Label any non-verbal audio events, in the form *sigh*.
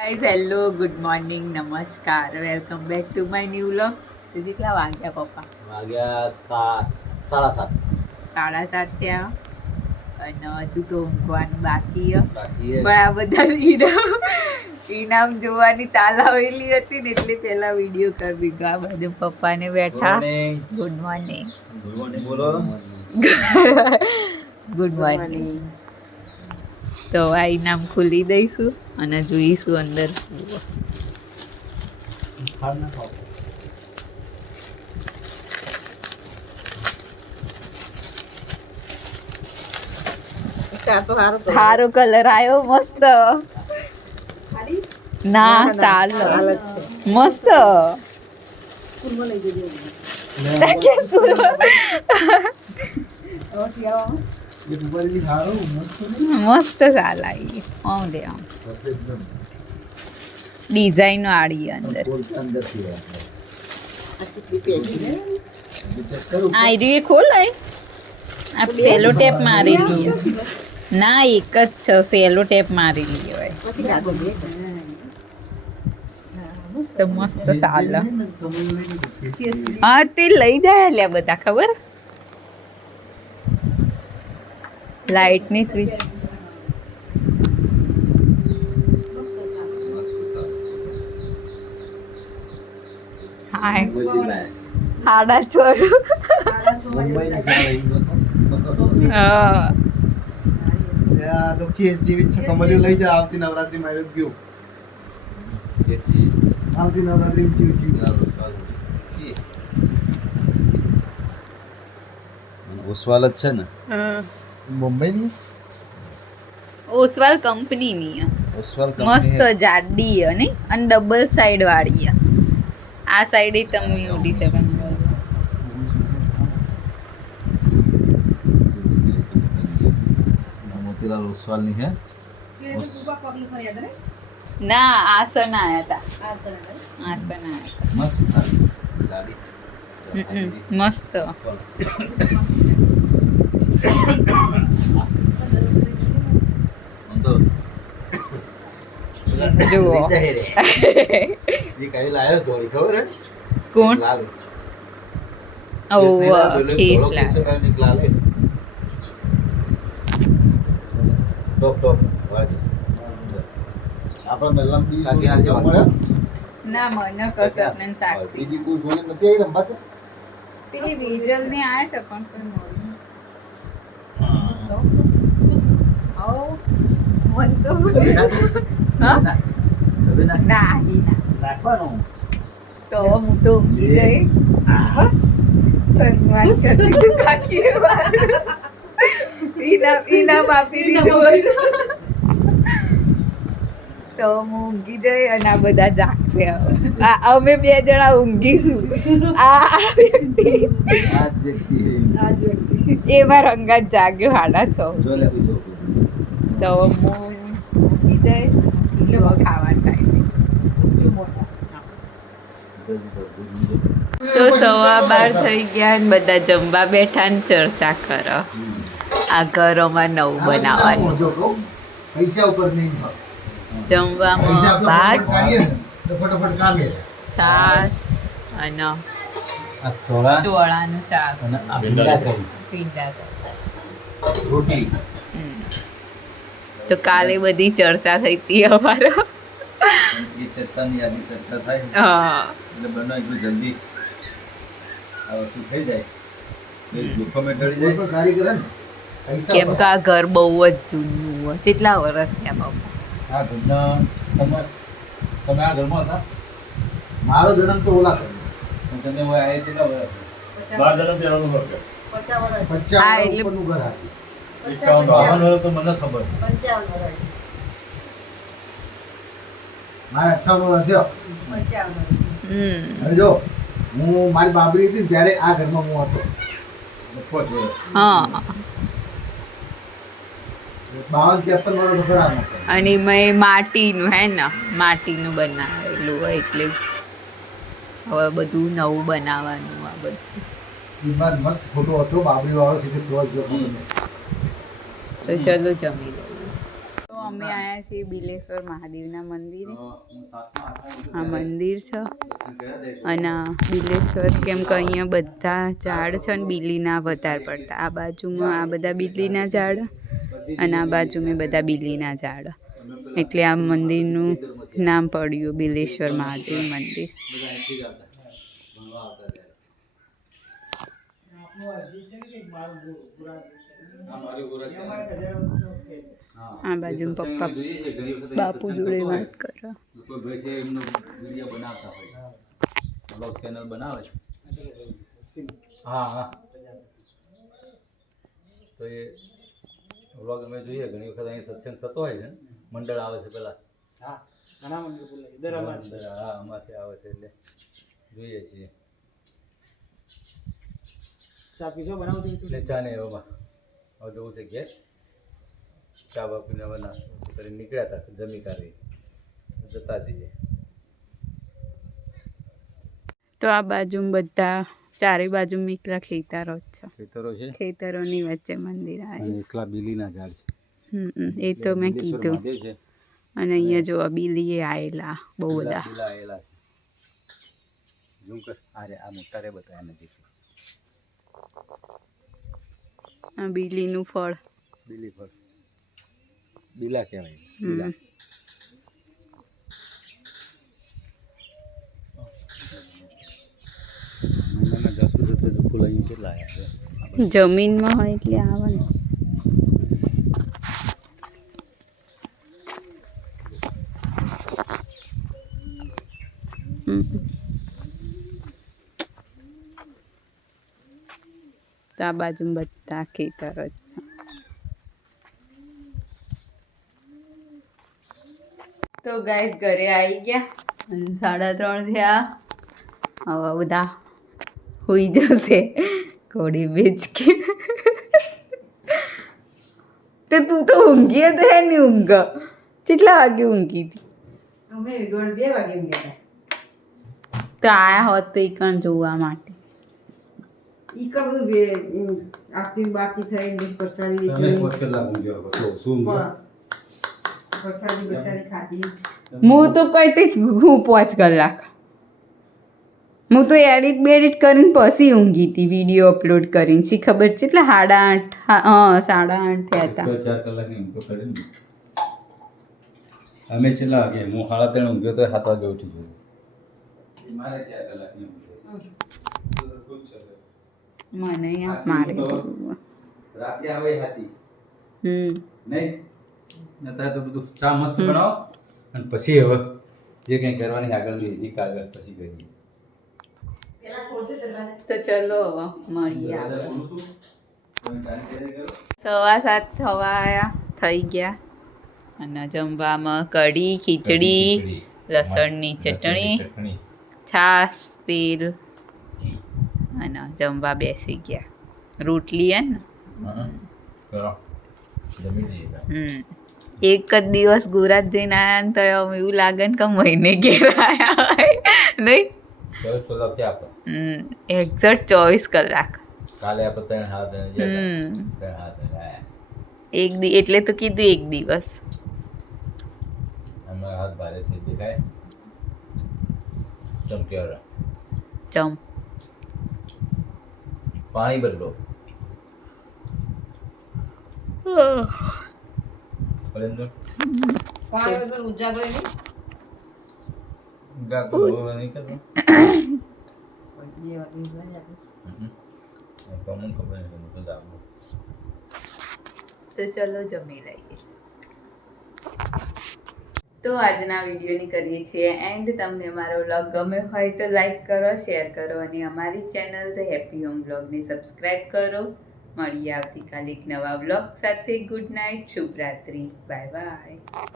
Guys hello good morning નમસ્કાર welcome back to my new vlog તો કેટલા વાગ્યા પપ્પા? વાગ્યા સાત સાડા સાત. સાડા સાત થયા. અને હજુ તો ઊંઘવાનું બાકી પણ આ બધા ઇનામ ઇનામ જોવાની તાલાવેલી હતી ને એટલે પહેલા વીડિયો કરી દીધો. આ બધું પપ્પાને બેઠા. ગુડ મોર્નિંગ ગુડ મોર્નિંગ બોલો. ગુડ મોર્નિંગ તો આ ઇનામ ખોલી દઈશું. અને જોઈશું અંદર. સારો કલર આવ્યો મસ્ત. ના ચાલો. મસ્ત. *laughs* મસ્ત ચાલ આવી આમ દે આમ. ડિઝાઇન વાળી અંદર. આઈ અંદરથી હોય. આ ખોલ આ સેલો ટેપ મારી લઈએ ના એક જ છે સેલો ટેપ મારી લઈએ હોય તો મસ્ત સાલ હા તે લઈ જાય લે બધા ખબર? લાઇટની સ્વિચ. હાડા છોડ તો કેસ જેવી છે. કમલિયો લઈ જા. આવતી નવરાત્રી માં આવ્યો ગયો. આવતી નવરાત્રી થયું? ઓસવાલ જ છે ને. મુંબઈની ઓસવાલ કંપનીની છે. ઓસવાલ મસ્ત જાડી હે નહીં અને ડબલ સાઈડ વાળી હે આ સાઈડે તમે ઉડી શકો. મોતીલાલ ઓસવાલની હે? ના આસન આયા હતા આસન આસન આયા મસ્ત સાડી મસ્ત. જુઓ. લાયો ખબર કોણ લાલ. ટોપ ટોપ. આપણા ના મને કસર ને સાક્ષી બીજી કોઈ નથી આવી રમવા પેલી વિજલ ને આયા હતા પણ *laughs* તો હા. તો ઊંઘી ગઈ બસ સન્માન કરી કાકી ઇનામ ઇનામ આપી દીધું તો હું ઊંઘી જઈ અને આ બધા જાગશે હવે. અમે બે જણા ઊંઘીશું. આ આ વ્યક્તિ જ એમાં રંગત જાગ્યો હાડા છો. તો હું ઊંઘી જઈ જો ખાવા ટાઈમે તો સવા બાર થઈ ગયા ને બધા જમવા બેઠા ને ચર્ચા કરો. આ ઘરોમાં નવું બનાવવાનું. પૈસા ઉપર નહીં જમવામાં ભાત. તો છાસ અને ચોળાનું શાક. રોટી. તો કાલે બધી ચર્ચા થઈ હતી અમારો. એ ચર્ચાની યાદી ચર્ચા થાય હા. એટલે બને એટલું જલ્દી. આ વસ્તુ થઈ જાય. જોખમે ટળી જાય. પણ કારીગર હે ને પૈસા કેમ. કે આ ઘર બહુ જ જૂનું હોય. કેટલા વર્ષ ત્યાં બાપુ? આ ઘરના તમે તમે આ ઘરમાં હતા? મારો જન્મ તો ઓલા કર્યો તમે હોય આ કેટલા વર્ષ બાર જન્મ પહેલાનું ઘર પચાસ ઉપરનું ઘર હતું એકાવન વર્ષ તો મને ખબર મારે અઠ્ઠાવન વર્ષ થયો. હમ. જો હું મારી બાબરી હતી ત્યારે આ ઘરમાં હું હતો. પાંચ વર્ષ હા. અને મેં માટીનું હે ને માટીનું બનાવેલું હોય એટલે હવે બધું નવું બનાવવાનું આ બધું. તો ચલો જમી તો અમે આવ્યા આયા છીએ બિલેશ્વર મહાદેવના મંદિરે. આ મંદિર છે. અને બિલેશ્વર કેમ કે અહીંયા બધા ઝાડ છે ને બીલીના વધારે પડતા. આ બાજુમાં આ બધા બીલીના ઝાડ અને આ બાજુમાં બધા બીલીના ઝાડ. એટલે આ મંદિરનું નામ પડ્યું બિલેશ્વર મહાદેવ મંદિર. આવતા હા. હા. આ બાજુ પપ્પા ઘણી બાપુ જોડે વાત કરો. કોઈ ભાઈ છે એમનો વીડિયો બનાવતા હોય. બ્લોગ ચેનલ બનાવે હા હા. તો એ અમે જોઈએ ઘણી વખત અહીં સત્સંગ થતો હોય છે. ને મંડળ આવે છે પેલા મંડળ, હા આમાંથી આવે છે એટલે જોઈએ છીએ. ચા ને એવામાં હવે જવું છે ઘેર. ચા બાપીને હવે નાસ્તો નીકળ્યા હતા જમી કાઢી. જતા જઈએ. તો આ બાજુ બધા ચારે બાજુ એકલા ખેતરો છે. ખેતરો છે? ખેતરોની વચ્ચે મંદિર અને આવે એકલા બીલીના ઝાડ છે. હમ એ તો મેં કીધું. અને અહીંયા જો બીલીએ આયેલા બહુ બધા. પીલા આયેલા છે. ઝૂમ કર. આ મોટા રે બતાવ્યા નજીક. આ બીલીનું ફળ. બીલી ફળ. બીલા કહેવાય બીલા. જમીનમાં હોય એટલે આવે ને તો આ બાજુ બધા ખેતરો જ છે. તો ગાઈસ ઘરે આવી ગયા. અને સાડા ત્રણ થયા. હવે બધા હોઈ જશે. ઘોડી બેચ કે તે તું તો ઊંઘી હતો હે ને ઊંઘ? કેટલા વાગે ઊંઘી હતી? અમે દોઢ બે વાગે ઊંઘ્યા તો આયા હોત તો એ કણ જોવા માટે. ઈ કરું બે આરતી બારતી થઈ ને પ્રસાદી તમે વેચી કલાક ઊંઘ્યો હતો. શું શું પ્રસાદી પ્રસાદી ખાધી. હું તો કઈ તે હું પાંચ કલાક. હું તો એડિટ બેડિટ કરીને પછી ઊંઘી હતી વીડિયો અપલોડ કરીને. શી ખબર છે એટલે સાડા આઠ હા સાડા આઠ થયા હતા અમે છેલ્લા વાગે હું સાડા ત્રણ ઊંઘ્યો તો સાત વાગે ઉઠી ગયો. મારે ચાર કલાકની ઊંઘ. મને સાચી. મારે રાતે આવે હાચી. હમ. નહીં? નતા તો બધું ચા મસ્ત બનાવો. અને પછી હવે જે કંઈ કરવાની આગળ વિધિ કાગળ પછી કરીએ. તો ચલો હવે મળીએ? સવા સાત થવા આયા થઈ ગયા. અને જમવામાં કઢી ખીચડી લસણની ચટણી. છાશ તેલ. અને જમવા બેસી ગયા. રોટલી લઈએ હમ. એક જ દિવસ ગુજરાત જઈને આયા ને તો એવું લાગે ને કે મહિને ઘેર આવ્યા હોય. નહીં? એક્ઝેક્ટ ચોવીસ કલાક. કાલે. એક દી એટલે તો કીધું એક દિવસ. હાથ ભારે થઈ દેખાય. ચમક્યા જમ પાણી બદલો બદલો પાણી વગર ઉજાગરે નહીં ગાતો બોલવા નહીં કરતો બે વાગે ઉજાગરે. લો તો ચલો જમી લઈએ. તો આજના વિડીયોની કરીએ છીએ એન્ડ. તમને મારો વ્લોગ ગમે હોય તો લાઈક કરો, શેર કરો અને અમારી ચેનલ ધ હેપી હોમ બ્લોગને સબસ્ક્રાઈબ કરો. મળીએ આવતીકાલે એક નવા વ્લોગ સાથે. ગુડ નાઇટ શુભરાત્રી બાય બાય.